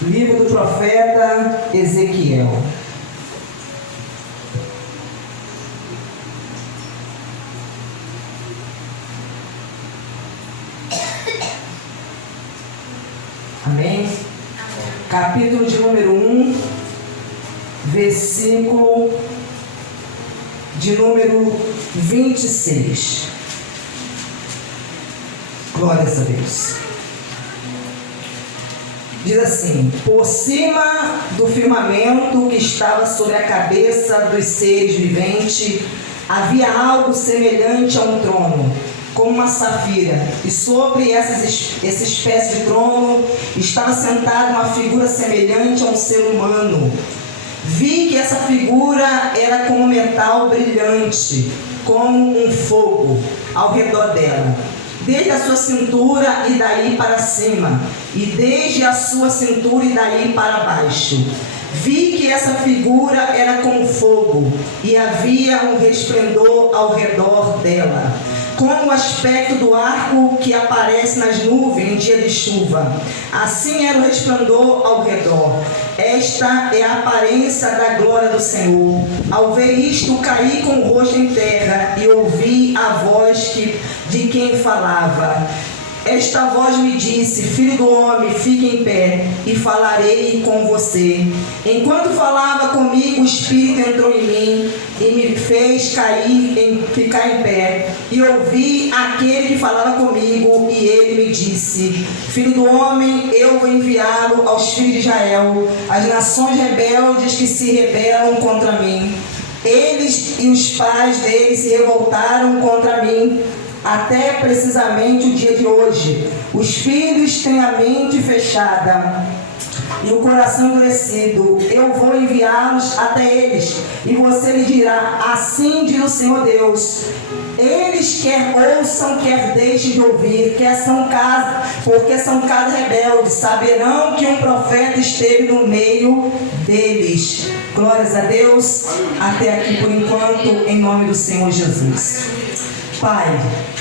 Livro do profeta Ezequiel. Amém? Capítulo de número 1, versículo de número 26. Glórias a Deus. Diz assim: por cima do firmamento que estava sobre a cabeça dos seres viventes, havia algo semelhante a um trono, como uma safira, e sobre essa espécie de trono estava sentada uma figura semelhante a um ser humano. Vi que essa figura era como metal brilhante, como um fogo ao redor dela, desde a sua cintura e daí para cima, e desde a sua cintura e daí para baixo. Vi que essa figura era como fogo, e havia um resplendor ao redor dela, como o aspecto do arco que aparece nas nuvens em dia de chuva. Assim era o resplendor ao redor. Esta é a aparência da glória do Senhor. Ao ver isto, caí com o rosto em terra e ouvi a voz de quem falava. Esta voz me disse: filho do homem, fique em pé, e falarei com você. Enquanto falava comigo, o Espírito entrou em mim e me fez ficar em pé. E ouvi aquele que falava comigo, e ele me disse: filho do homem, eu vou enviá-lo aos filhos de Israel, as nações rebeldes que se rebelam contra mim. Eles e os pais deles se revoltaram contra mim, até precisamente o dia de hoje. Os filhos têm a mente fechada e o coração endurecido. Eu vou enviá-los até eles, e você lhe dirá: assim diz o Senhor Deus. Eles quer ouçam, quer deixem de ouvir, porque são casas rebeldes, saberão que um profeta esteve no meio deles. Glórias a Deus. Até aqui por enquanto, em nome do Senhor Jesus. Pai,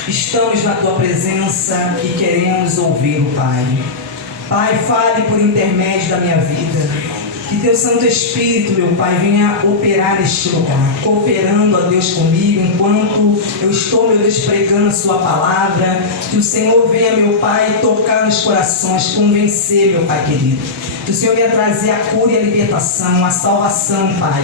estamos na Tua presença e queremos ouvir o Pai. Pai, fale por intermédio da minha vida. Que Teu Santo Espírito, meu Pai, venha operar neste lugar, cooperando, ó Deus, comigo, enquanto eu estou, meu Deus, pregando a Sua palavra. Que o Senhor venha, meu Pai, tocar nos corações, convencer, meu Pai querido. Que o Senhor venha trazer a cura e a libertação, a salvação, Pai.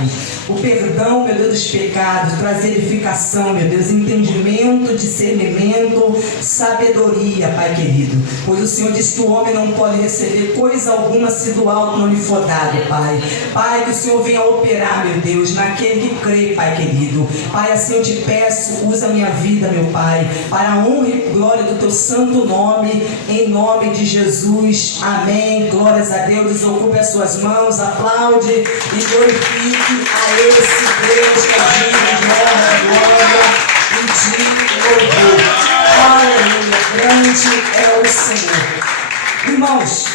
O perdão, meu Deus, dos pecados, trazer edificação, meu Deus, entendimento, discernimento, sabedoria, Pai querido. Pois o Senhor disse que o homem não pode receber coisa alguma se do alto não lhe for dado, Pai. Pai, que o Senhor venha operar, meu Deus, naquele que crê, Pai querido. Pai, assim eu te peço, usa a minha vida, meu Pai, para a honra e glória do Teu santo nome, em nome de Jesus. Amém. Glórias a Deus. Desocupe as suas mãos, aplaude e glorifique a esse Deus que é digno de honra, glória e de louvor. Aleluia, grande é o Senhor. Irmãos,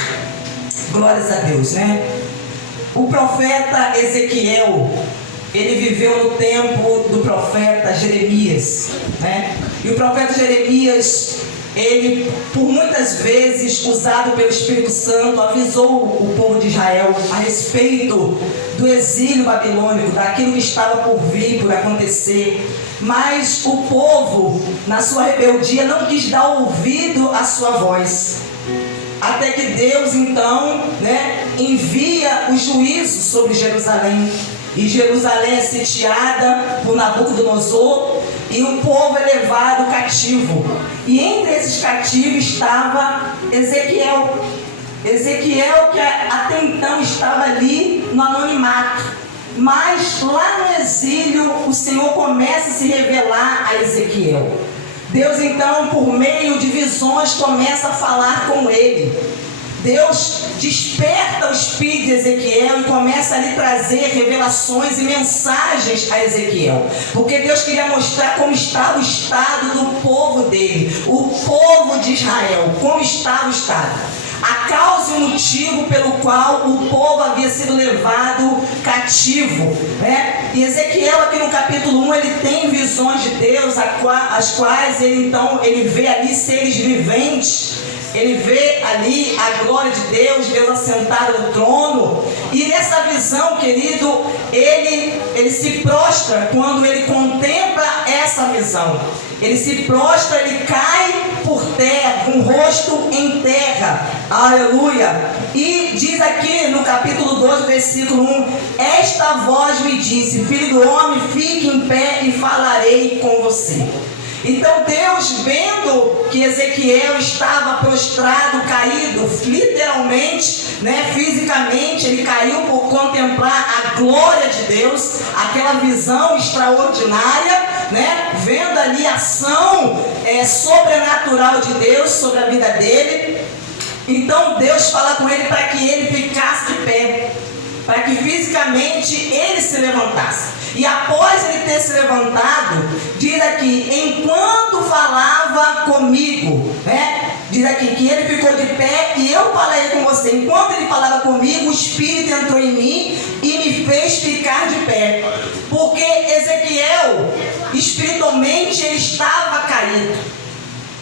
glórias a Deus, né? O profeta Ezequiel, ele viveu no tempo do profeta Jeremias, né? E o profeta Jeremias, ele, por muitas vezes, usado pelo Espírito Santo, avisou o povo de Israel a respeito do exílio babilônico, daquilo que estava por vir, por acontecer. Mas o povo, na sua rebeldia, não quis dar ouvido à sua voz. Até que Deus, então, envia o juízo sobre Jerusalém. E Jerusalém é sitiada por Nabucodonosor, e o povo é levado cativo. E entre esses cativos estava Ezequiel. Ezequiel, que até então estava ali no anonimato. Mas lá no exílio, o Senhor começa a se revelar a Ezequiel. Deus, então, por meio de visões, começa a falar com ele. Deus desperta o espírito de Ezequiel e começa a lhe trazer revelações e mensagens a Ezequiel. Porque Deus queria mostrar como estava o estado do povo dele, o povo de Israel, como estava o estado. A causa e o motivo pelo qual o povo havia sido levado cativo, E Ezequiel, aqui no capítulo 1, ele tem visões de Deus, as quais ele vê ali seres viventes ele vê ali a glória de Deus, Deus assentado no trono, e nessa visão, querido, ele se prostra quando ele contempla essa visão. Ele se prostra, ele cai por terra, com o rosto em terra. Aleluia! E diz aqui no capítulo 2, versículo 1: esta voz me disse, filho do homem, fique em pé e falarei com você. Então Deus, vendo que Ezequiel estava prostrado, caído, literalmente, fisicamente, ele caiu por contemplar a glória de Deus, aquela visão extraordinária, vendo ali a ação sobrenatural de Deus sobre a vida dele. Então Deus fala com ele para que ele ficasse de pé, para que fisicamente ele se levantasse. E após ele ter se levantado, diz aqui, enquanto falava comigo, diz aqui que ele ficou de pé e eu falei com você. Enquanto ele falava comigo, o Espírito entrou em mim e me fez ficar de pé. Porque Ezequiel, espiritualmente, ele estava caído,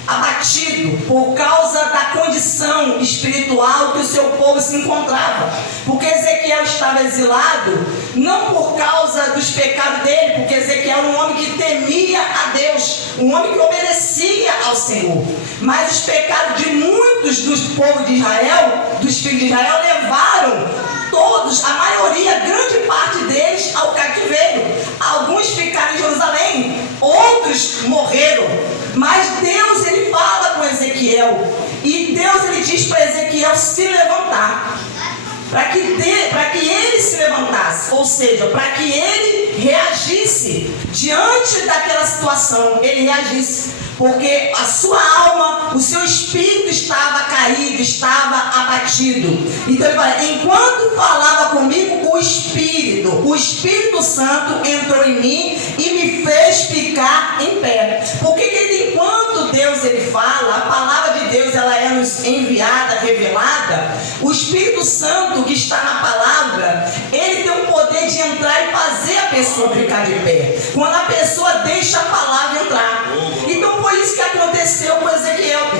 abatido por causa da condição espiritual que o seu povo se encontrava. Porque Ezequiel estava exilado não por causa dos pecados dele, porque Ezequiel era um homem que temia a Deus, um homem que obedecia ao Senhor, mas os pecados de muitos dos povos de Israel, dos filhos de Israel, levaram todos, a maioria, grande parte deles, ao cativeiro. Alguns ficaram em Jerusalém, outros morreram. Mas Deus, ele fala com Ezequiel, e Deus, ele diz para Ezequiel se levantar, para que ele se levantasse, ou seja, para que ele reagisse diante daquela situação, ele reagisse, porque a sua alma, o seu espírito estava caído, estava abatido. Então ele fala, enquanto falava comigo, o Espírito Santo entrou em mim e me fez ficar em pé. Porque enquanto Deus ele fala, a palavra de Deus ela é nos enviada, revelada, o Espírito Santo que está na palavra, ele tem o poder de entrar e fazer a pessoa ficar de pé, quando a pessoa deixa a palavra entrar. Então foi isso que aconteceu com Ezequiel.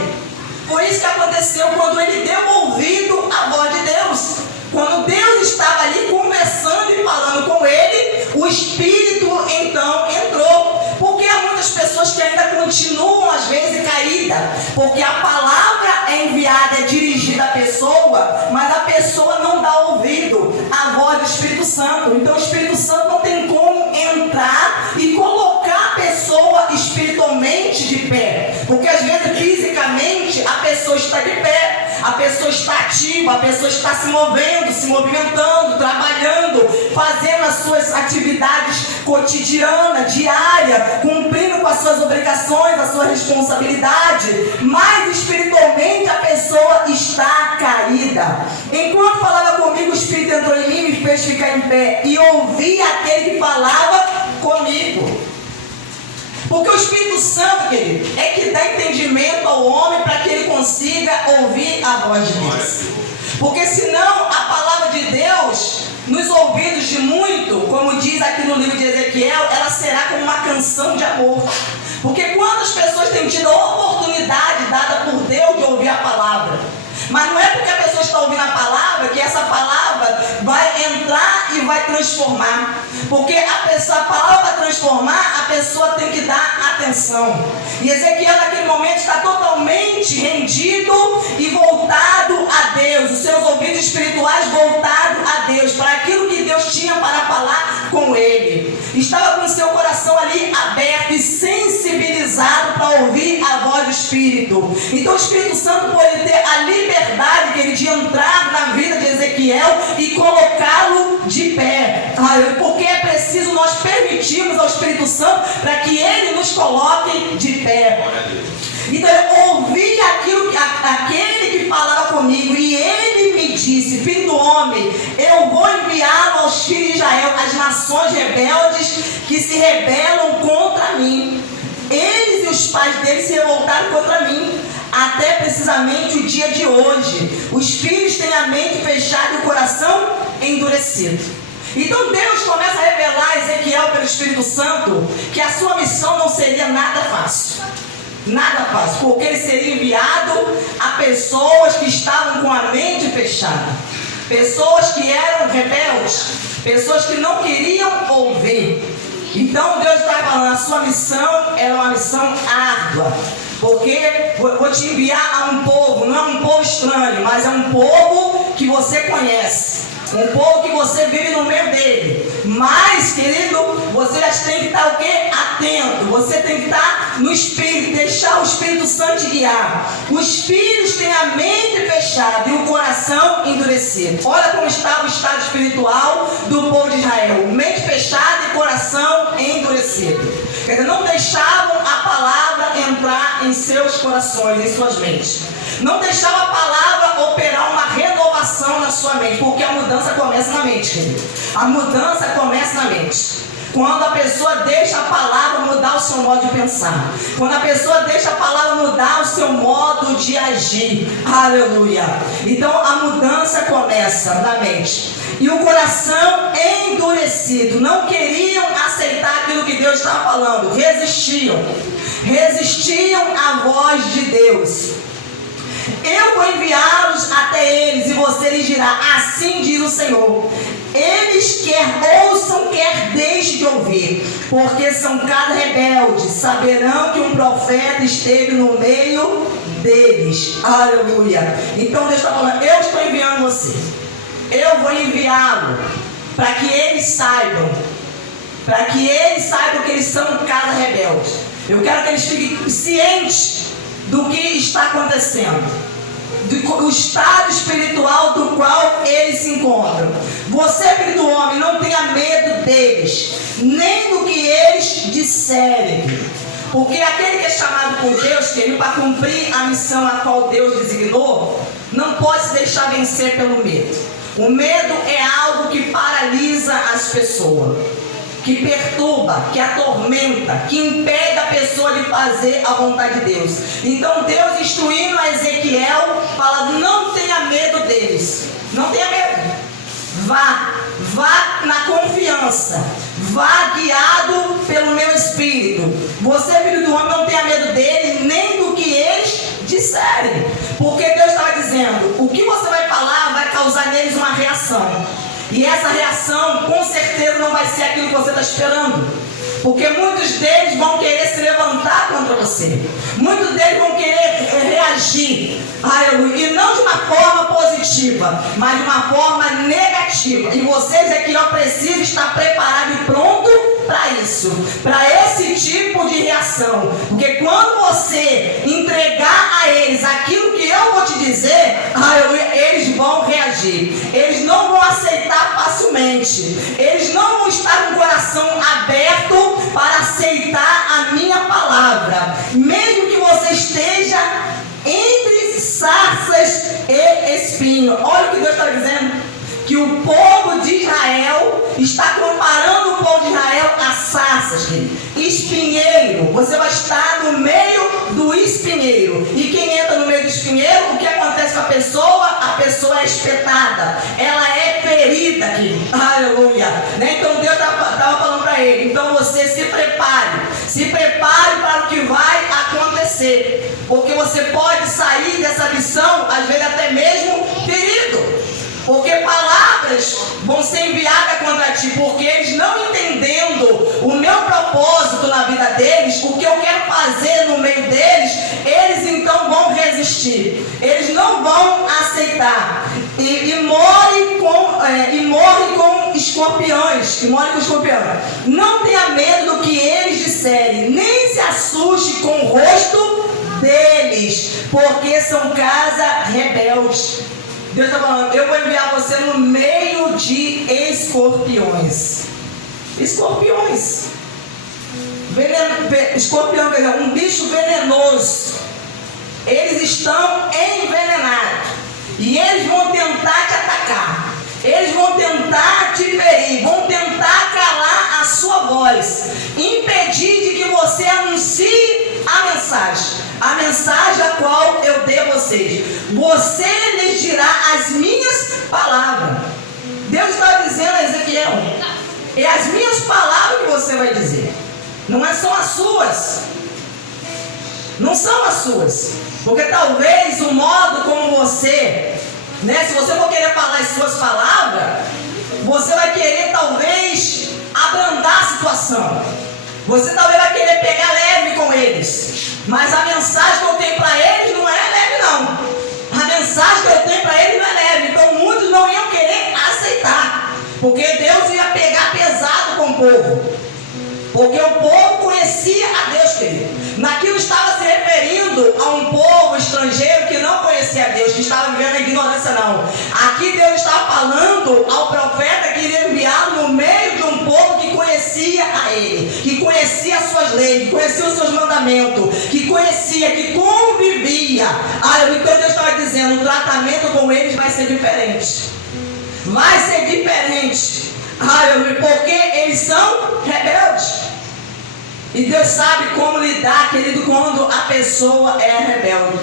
Foi isso que aconteceu quando ele deu ouvido à voz de Deus. Quando Deus estava ali conversando e falando com ele, o Espírito então entrou. Porque há muitas pessoas que ainda continuam às vezes caídas, porque a palavra é enviada, é dirigida à pessoa, mas a pessoa não dá ouvido à voz do Espírito Santo. Então o Espírito Santo não tem como entrar e colocar a pessoa espiritualmente de pé, porque às vezes fisicamente a pessoa está de pé, a pessoa está ativa, a pessoa está se movendo, se movimentando, trabalhando, fazendo as suas atividades cotidianas, diárias, cumprindo com as suas obrigações, a sua responsabilidade, mas espiritualmente a pessoa está caída. Enquanto falava comigo, o Espírito entrou em mim e me fez ficar em pé, e ouvi aquele que falava comigo. Porque o Espírito Santo, querido, é que dá entendimento ao homem para que ele consiga ouvir a voz de Deus. Porque senão a palavra de Deus, nos ouvidos de muito, como diz aqui no livro de Ezequiel, ela será como uma canção de amor. Porque quando as pessoas têm tido a oportunidade dada por Deus de ouvir a palavra, mas não é porque a pessoa está ouvindo a palavra que essa palavra vai entrar e vai transformar. Porque a palavra para transformar, a pessoa tem que dar atenção. E Ezequiel naquele momento está totalmente rendido e voltado a Deus. Os seus ouvidos espirituais voltados a Deus, para aquilo que Deus tinha para falar com ele. Estava com seu coração ali aberto e sensibilizado para ouvir a voz do Espírito. Então o Espírito Santo pode ter a liberdade, querido, de entrar na vida de Ezequiel e colocá-lo de pé. Porque é preciso nós permitirmos ao Espírito Santo para que ele nos coloque de pé. Então eu ouvi aquele que falava comigo, e ele me disse, filho do homem, eu vou enviá-lo aos filhos de Israel, as nações rebeldes que se rebelam contra mim. Eles e os pais deles se revoltaram contra mim, até precisamente o dia de hoje. Os filhos têm a mente fechada e o coração endurecido. Então Deus começa a revelar a Ezequiel pelo Espírito Santo que a sua missão não seria nada fácil. nada fácil, porque ele seria enviado a pessoas que estavam com a mente fechada, pessoas que eram rebeldes, pessoas que não queriam ouvir. Então Deus está falando, a sua missão é uma missão árdua, porque vou te enviar a um povo, não é um povo estranho, mas é um povo que você conhece, um povo que você vive no meio dele. Mas, querido, você tem que estar o quê? Atento. Você tem que estar no Espírito, deixar o Espírito Santo te guiar. Os filhos têm a mente fechada e o coração endurecido. Olha como estava o estado espiritual do povo de Israel: mente fechada e coração endurecido. Quer dizer, não deixavam a palavra entrar em seus corações, em suas mentes. Não deixavam a palavra operar uma renovação na sua mente, porque a mudança começa na mente, querido. A mudança começa na mente. Quando a pessoa deixa a palavra mudar o seu modo de pensar, quando a pessoa deixa a palavra mudar o seu modo de agir, aleluia. Então a mudança começa na mente. E o coração endurecido, não queriam aceitar aquilo que Deus estava falando, resistiam à voz de Deus. Eu vou enviá-los até eles, e você lhes dirá: assim diz o Senhor. Eles quer ouçam, quer deixem de ouvir, porque são cada rebelde. Saberão que um profeta esteve no meio deles. Aleluia. Então Deus está falando: eu estou enviando você. Eu vou enviá-lo para que eles saibam. Para que eles saibam que eles são cada rebelde. Eu quero que eles fiquem cientes do que está acontecendo, do estado espiritual do qual eles se encontram. Você, filho do homem, não tenha medo deles, nem do que eles disserem. Porque aquele que é chamado por Deus, querido, para cumprir a missão a qual Deus designou, não pode se deixar vencer pelo medo. O medo é algo que paralisa as pessoas, que perturba, que atormenta, que impede a pessoa de fazer a vontade de Deus. Então Deus, instruindo a Ezequiel, fala: não tenha medo deles, não tenha medo, vá na confiança, vá guiado pelo meu Espírito. Você, filho do homem, não tenha medo deles, nem do que eles disserem, porque Deus estava dizendo: o que você vai falar vai causar neles uma reação. E essa reação, com certeza, não vai ser aquilo que você está esperando. Porque muitos deles vão querer se levantar contra você. Muitos deles vão querer reagir. Aleluia. E não de uma forma positiva, mas de uma forma negativa. E você, Ezequiel, precisa estar preparado e pronto para isso. Para esse tipo de reação. Porque quando você entregar a eles aquilo que eu vou te dizer, aleluia, eles vão reagir. Eles não vão aceitar facilmente. Eles não vão estar com o coração aberto para aceitar a minha palavra, mesmo que você esteja entre sarças e espinhos. Olha o que Deus está dizendo: que o povo de Israel está comparando o povo de Israel a sarças, espinheiro. Você vai estar no meio do espinheiro. E quem entra no meio do espinheiro, o que acontece com a pessoa? A pessoa é espetada, ela é ferida aqui. Aleluia. Então Deus estava falando para ele: então você se prepare para o que vai acontecer, porque você pode sair dessa missão, às vezes até mesmo ferido. Porque palavras vão ser enviadas contra ti, porque eles não entendendo o meu propósito na vida deles, o que eu quero fazer no meio deles, eles então vão resistir, eles não vão aceitar, e morre com escorpiões, Não tenha medo do que eles disserem, nem se assuste com o rosto deles, porque são casa rebeldes. Deus está falando: eu vou enviar você no meio de escorpiões. Escorpião, quer dizer, um bicho venenoso. Eles estão envenenados. E eles vão tentar te atacar. Eles vão tentar te ferir. Vão tentar calar a sua voz. Impedir de que você anuncie a mensagem. A mensagem a qual eu dei a vocês. Você lhes dirá as minhas palavras. Deus está dizendo a Ezequiel: é as minhas palavras que você vai dizer, não são as suas. não são as suas. Porque talvez o modo como você, né, se você for querer falar as suas palavras, você vai querer talvez abrandar a situação. Você talvez vai querer pegar leve com eles. Mas a mensagem que eu tenho para eles não é leve, não. A mensagem que eu tenho para eles não é leve. Então muitos não iam querer aceitar. Porque Deus ia pegar pesado com o povo. Porque o povo conhecia a Deus, querido. Naquilo estava se referindo a um povo estrangeiro que não conhecia a Deus, que estava vivendo a ignorância, não. Aqui Deus estava falando ao profeta que iria enviado no meio de um povo que conhecia a Ele, que conhecia as suas leis, que conhecia os seus mandamentos, que conhecia, que convivia. Então Deus estava dizendo, o tratamento com eles vai ser diferente. Vai ser diferente. Porque eles são rebeldes. E Deus sabe como lidar, querido, quando a pessoa é rebelde.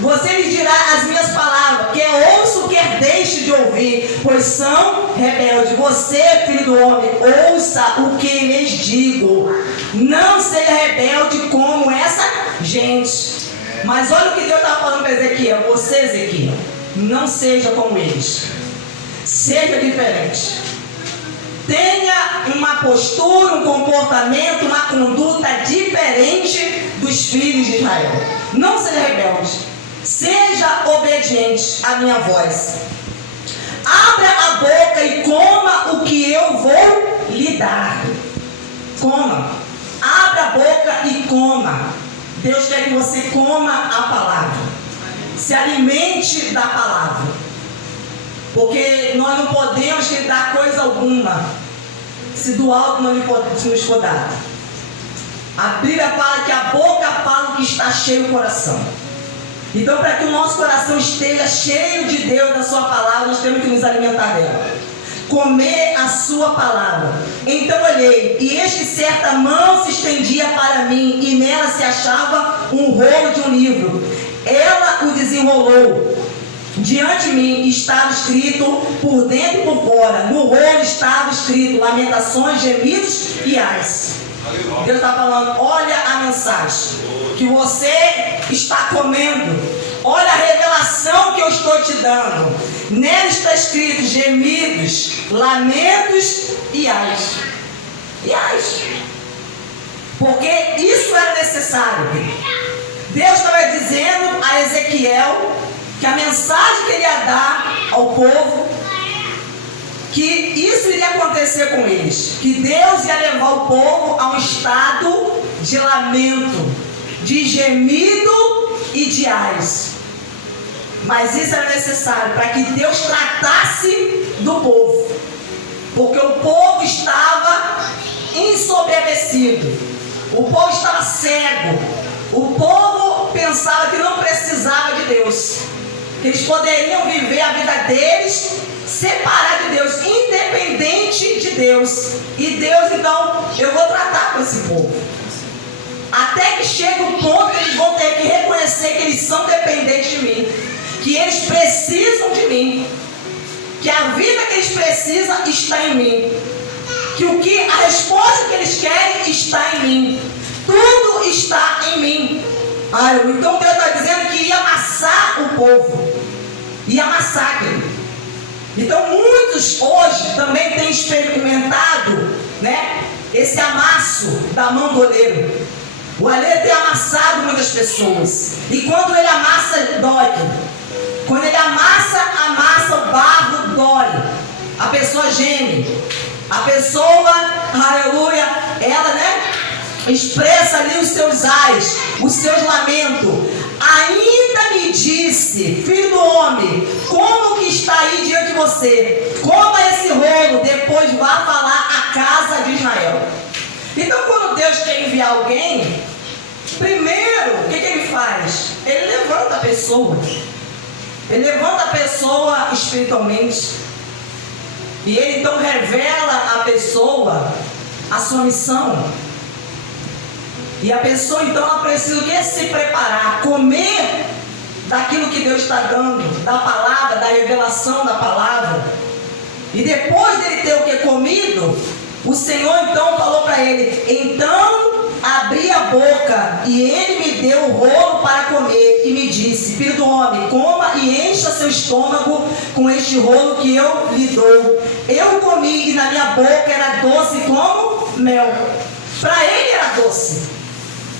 Você lhes dirá as minhas palavras, quer ouça, quer deixe de ouvir, pois são rebeldes. Você, filho do homem, ouça o que lhes digo. Não seja rebelde como essa gente. Mas olha o que Deus estava falando para Ezequiel. Você, Ezequiel, não seja como eles. Seja diferente. Tenha uma postura, um comportamento, uma conduta diferente dos filhos de Israel. Não seja rebelde. Seja obediente à minha voz. Abra a boca e coma o que eu vou lhe dar. Coma. Abra a boca e coma. Deus quer que você coma a palavra. Se alimente da palavra. Porque nós não podemos dar coisa alguma se do alto não nos for dado. A Bíblia fala que a boca fala o que está cheio o coração. Então, para que o nosso coração esteja cheio de Deus, da sua palavra, nós temos que nos alimentar dela. Comer a sua palavra. Então olhei, e eis que certa mão se estendia para mim, e nela se achava um rolo de um livro. Ela o desenrolou. Diante de mim estava escrito por dentro e por fora. No rolo estava escrito lamentações, gemidos e ais. Deus está falando, olha a mensagem que você está comendo. Olha a revelação que eu estou te dando. Nela está escrito gemidos, lamentos e ais. E ais. Porque isso era necessário. Deus estava dizendo a Ezequiel que a mensagem que ele ia dar ao povo, que isso iria acontecer com eles, que Deus ia levar o povo a um estado de lamento, de gemido e de ais. Mas isso era necessário para que Deus tratasse do povo, porque o povo estava ensoberbecido, o povo estava cego, o povo pensava que não precisava de Deus, que eles poderiam viver a vida deles separado de Deus, independente de Deus. E Deus, então, eu vou tratar com esse povo. Até que chegue o ponto que eles vão ter que reconhecer que eles são dependentes de mim, que eles precisam de mim, que a vida que eles precisam está em mim, que a resposta que eles querem está em mim. Tudo está em mim. Então Deus está dizendo que ia amassar o povo. Ia amassar, querido. Então muitos hoje também têm experimentado, né, esse amasso da mão do oleiro. O oleiro tem amassado muitas pessoas. E quando ele amassa, dói. Quando ele amassa o barro, dói. A pessoa geme. A pessoa, aleluia, ela, né, expressa ali os seus ais, os seus lamentos. Ainda me disse, filho do homem, como que está aí diante de você? Coma esse rolo, depois vá falar à casa de Israel. Então, quando Deus quer enviar alguém, primeiro, o que ele faz? Ele levanta a pessoa. Ele levanta a pessoa espiritualmente. E ele então revela a pessoa a sua missão. E a pessoa então ela precisa o quê? Se preparar, comer daquilo que Deus está dando, da palavra, da revelação da palavra. E depois dele ter o que comido, o Senhor então falou para ele: então abri a boca e ele me deu o rolo para comer e me disse: filho do homem, coma e encha seu estômago com este rolo que eu lhe dou. Eu comi e na minha boca era doce como mel. Para ele era doce.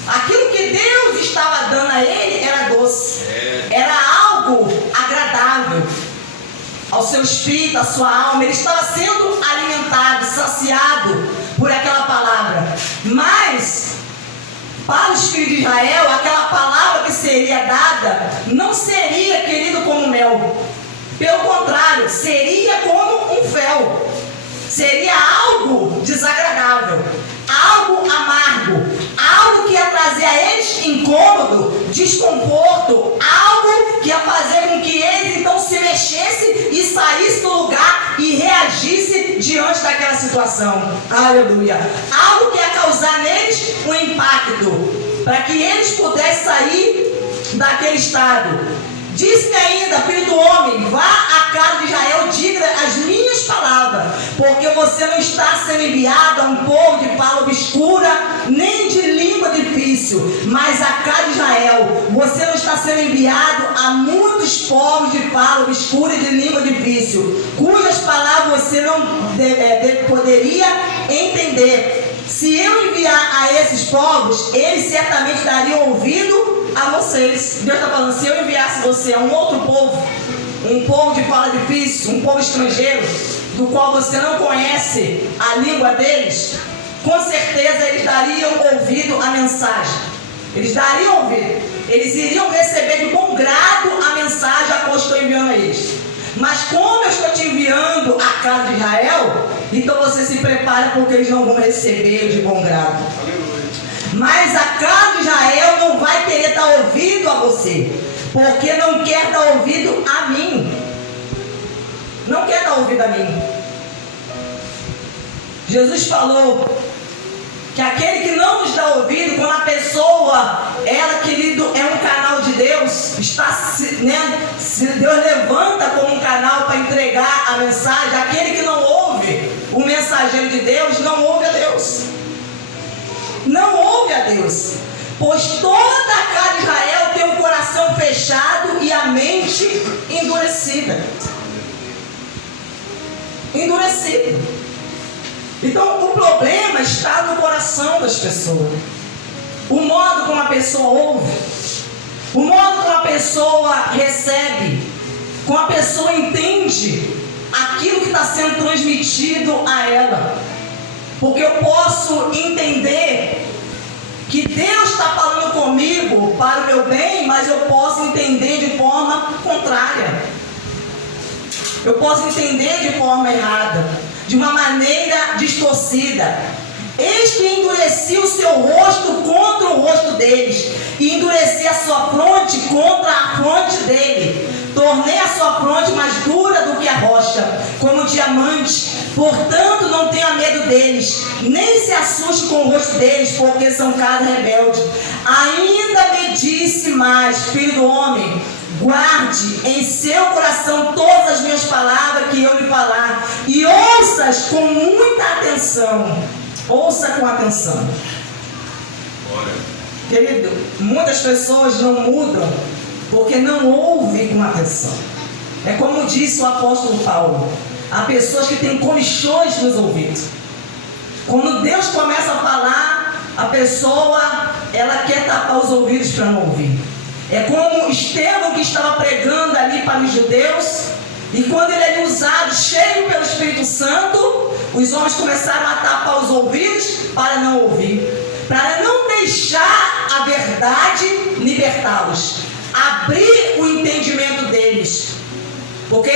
Aquilo que Deus estava dando a ele era doce. Era algo agradável ao seu espírito, à sua alma. Ele estava sendo alimentado, saciado por aquela palavra. Mas para os filhos de Israel, aquela palavra que seria dada não seria, querido, como mel. Pelo contrário, seria como um fel. Seria algo desagradável, algo amargo, algo que ia trazer a eles incômodo, desconforto, algo que ia fazer com que eles então se mexessem e saíssem do lugar e reagissem diante daquela situação. Aleluia! Algo que ia causar neles um impacto, para que eles pudessem sair daquele estado. Disse-me ainda: filho do homem, vá à casa de Israel, diga as minhas palavras, porque você não está sendo enviado a um povo de fala obscura, nem de língua difícil, mas à casa de Israel. Você não está sendo enviado a muitos povos de fala obscura e de língua difícil, cujas palavras você não poderia entender. Se eu enviar a esses povos, eles certamente dariam ouvido a vocês. Deus está falando: se eu enviasse você a um outro povo, um povo de fala difícil, um povo estrangeiro, do qual você não conhece a língua deles, com certeza eles dariam ouvido à mensagem. Eles dariam ouvido. Eles iriam receber de bom grado a mensagem a qual estou enviando a eles. Mas como eu estou te enviando à casa de Israel, então você se prepara, porque eles não vão receber de bom grado. Mas a casa de Israel não vai querer dar ouvido a você, porque não quer dar ouvido a mim. Não quer dar ouvido a mim. Jesus falou que aquele que não nos dá ouvido, quando a pessoa, ela, querido, é um canal de Deus, se Deus levanta como um canal para entregar a mensagem, aquele que não ouve o mensageiro de Deus, não ouve a Deus. Não ouve a Deus, pois toda a casa de Israel tem o coração fechado e a mente endurecida. Então o problema está no coração das pessoas. O modo como a pessoa ouve, o modo como a pessoa recebe, como a pessoa entende aquilo que está sendo transmitido a ela. Porque eu posso entender que Deus está falando comigo para o meu bem, mas eu posso entender de forma contrária. Eu posso entender de forma errada, de uma maneira distorcida. Eis que endureci o seu rosto contra o rosto deles, e endureci a sua fronte contra a fronte dele. Tornei a sua fronte mais dura do que a rocha, como diamante. Portanto, não tenha medo deles, nem se assuste com o rosto deles, porque são casa rebelde. Ainda me disse mais: filho do homem, guarde em seu coração todas as minhas palavras que eu lhe falar, e ouça-as com muita atenção. Ouça com atenção. Querido, muitas pessoas não mudam porque não ouvem com atenção. É como disse o apóstolo Paulo: há pessoas que têm comichões nos ouvidos. Quando Deus começa a falar, a pessoa, ela quer tapar os ouvidos para não ouvir. É como Estevão, que estava pregando ali para os judeus, e quando ele é usado, cheio pelo Espírito Santo, os homens começaram a tapar os ouvidos para não ouvir, para não deixar a verdade libertá-los, abrir o entendimento deles. Porque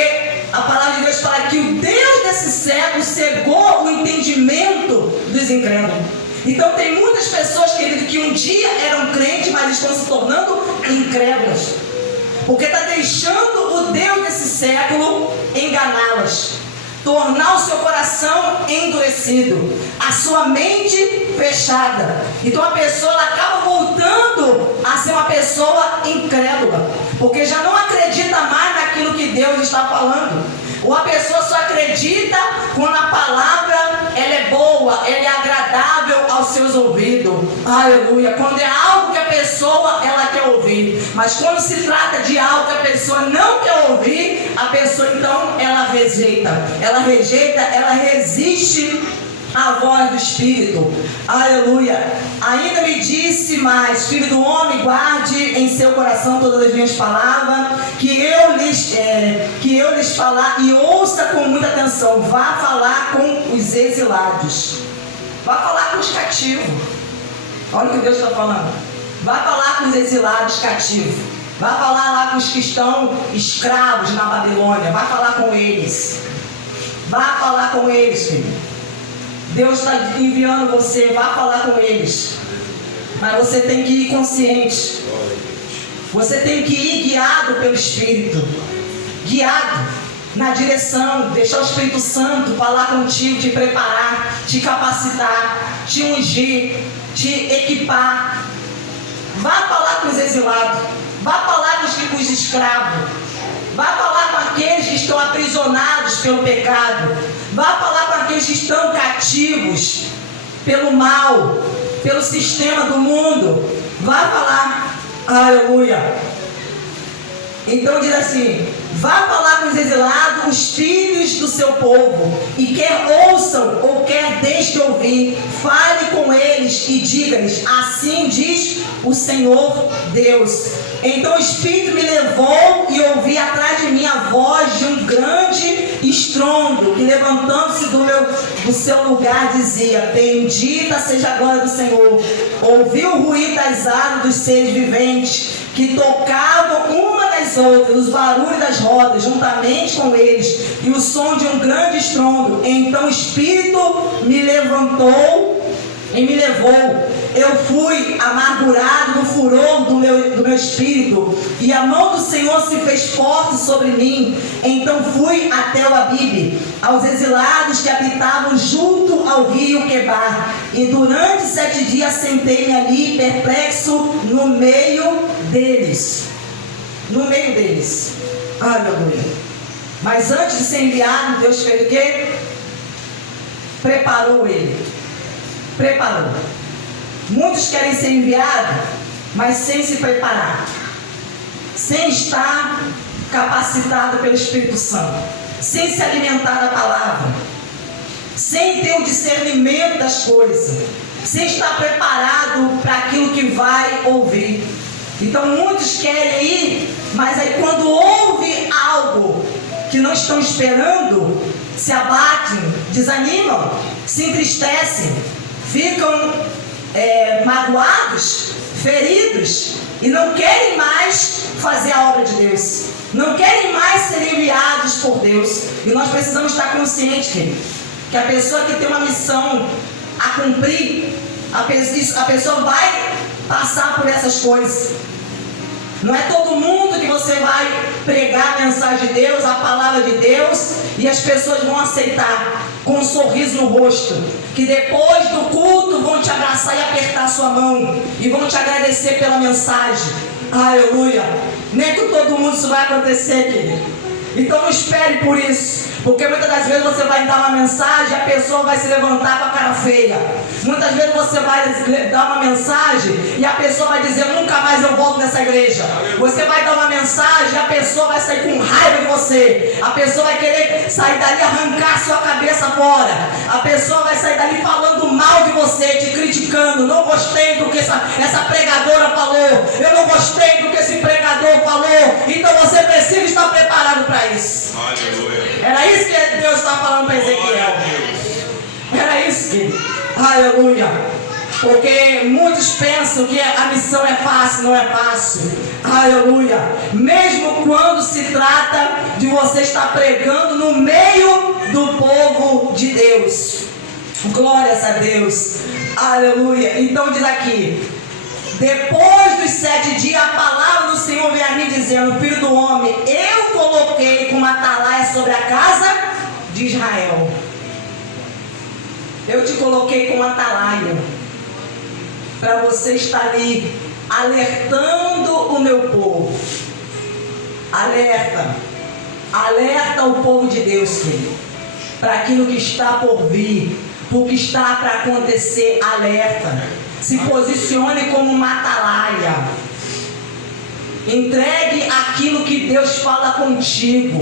a palavra de Deus fala que o Deus desse século cegou o entendimento dos incrédulos. Então tem muitas pessoas, querido, que um dia eram crentes, mas estão se tornando incrédulas, porque está deixando o Deus desse século enganá-las, tornar o seu coração endurecido, a sua mente fechada. Então a pessoa, ela acaba voltando a ser uma pessoa incrédula, porque já não acredita mais naquilo que Deus está falando. Ou a pessoa só acredita quando a palavra ela é boa, ela é agradável aos seus ouvidos. Aleluia. Quando é algo que a pessoa ela quer ouvir. Mas quando se trata de algo que a pessoa não quer ouvir, a pessoa então ela rejeita. Ela rejeita, ela resiste a voz do Espírito. Aleluia. Ainda me disse mais: filho do homem, guarde em seu coração todas as minhas palavras que eu lhes falar, e ouça com muita atenção. Vá falar com os exilados, vá falar com os cativos. Olha o que Deus está falando. Vá falar com os exilados cativos. Vá falar lá com os que estão escravos na Babilônia. Vá falar com eles. Vá falar com eles, filho. Deus está enviando você, vá falar com eles. Mas você tem que ir consciente. Você tem que ir guiado pelo Espírito. Guiado na direção. Deixar o Espírito Santo falar contigo, te preparar, te capacitar, te ungir, te equipar. Vá falar com os exilados. Vá falar com os escravos. Vá falar com aqueles que estão aprisionados pelo pecado. Vá falar com aqueles que estão cativos pelo mal, pelo sistema do mundo. Vá falar. Aleluia. Então diz assim: vá falar com os exilados, os filhos do seu povo, e quer ouçam ou quer deixe de ouvir, fale com eles e diga-lhes: assim diz o Senhor Deus. Então o Espírito me levou e ouvi atrás de mim a voz de um grande estrondo, que levantando-se do seu lugar dizia: bendita seja a glória do Senhor. Ouvi o ruído das asas dos seres viventes, que tocavam uma das outras, os barulhos das rodas, juntamente com eles, e o som de um grande estrondo. Então o Espírito me levantou e me levou. Eu fui amargurado no furor do meu espírito, e a mão do Senhor se fez forte sobre mim. Então fui até o Abibe, aos exilados que habitavam junto ao rio Quebar, e durante 7 dias sentei-me ali, perplexo, no meio deles. No meio deles. Aleluia. Mas antes de ser enviado, Deus fez o quê? Preparou ele. Preparou. Muitos querem ser enviados, mas sem se preparar, sem estar capacitado pelo Espírito Santo, sem se alimentar da palavra, sem ter o discernimento das coisas, sem estar preparado para aquilo que vai ouvir. Então muitos querem ir, mas aí quando ouvem algo que não estão esperando, se abatem, desanimam, se entristecem, ficam magoados, feridos, e não querem mais fazer a obra de Deus, não querem mais ser enviados por Deus. E nós precisamos estar conscientes, querido, que a pessoa que tem uma missão a cumprir, a pessoa vai passar por essas coisas. Não é todo mundo que você vai pregar a mensagem de Deus, a palavra de Deus, e as pessoas vão aceitar com um sorriso no rosto, que depois do culto vão te abraçar e apertar sua mão, e vão te agradecer pela mensagem. Aleluia. Nem com todo mundo isso vai acontecer, querido. Então não espere por isso, porque muitas das vezes você vai dar uma mensagem e a pessoa vai se levantar com a cara feia. Muitas vezes você vai dar uma mensagem e a pessoa vai dizer: nunca mais eu volto nessa igreja. Você vai dar uma mensagem e a pessoa vai sair com raiva de você. A pessoa vai querer sair dali e arrancar sua cabeça fora. A pessoa vai sair dali falando mal de você, te criticando. Não gostei do que essa pregadora falou. Eu não gostei do que esse pregador falou. Então você precisa estar preparado para isso. Aleluia. Era isso que Deus está falando para Ezequiel. Era isso que... Aleluia. Porque muitos pensam que a missão é fácil. Não é fácil. Aleluia. Mesmo quando se trata de você estar pregando no meio do povo de Deus. Glórias a Deus. Aleluia. Então diz aqui: depois dos 7 dias, a palavra do Senhor veio a mim dizendo: filho do homem, eu coloquei como atalaia sobre a casa de Israel. Eu te coloquei como atalaia, para você estar ali, alertando o meu povo. Alerta. Alerta o povo de Deus, querido, para aquilo que está por vir, para o que está para acontecer. Alerta, se posicione como uma atalaia, entregue aquilo que Deus fala contigo,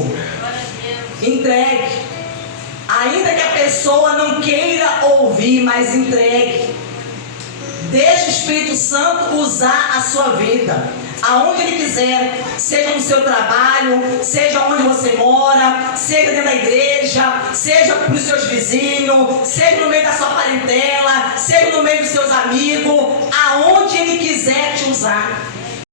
entregue, ainda que a pessoa não queira ouvir, mas entregue, deixe o Espírito Santo usar a sua vida, aonde Ele quiser, seja no seu trabalho, seja onde você mora, seja dentro da igreja, seja para os seus vizinhos, seja no meio da sua parentela, seja no meio dos seus amigos, aonde Ele quiser te usar.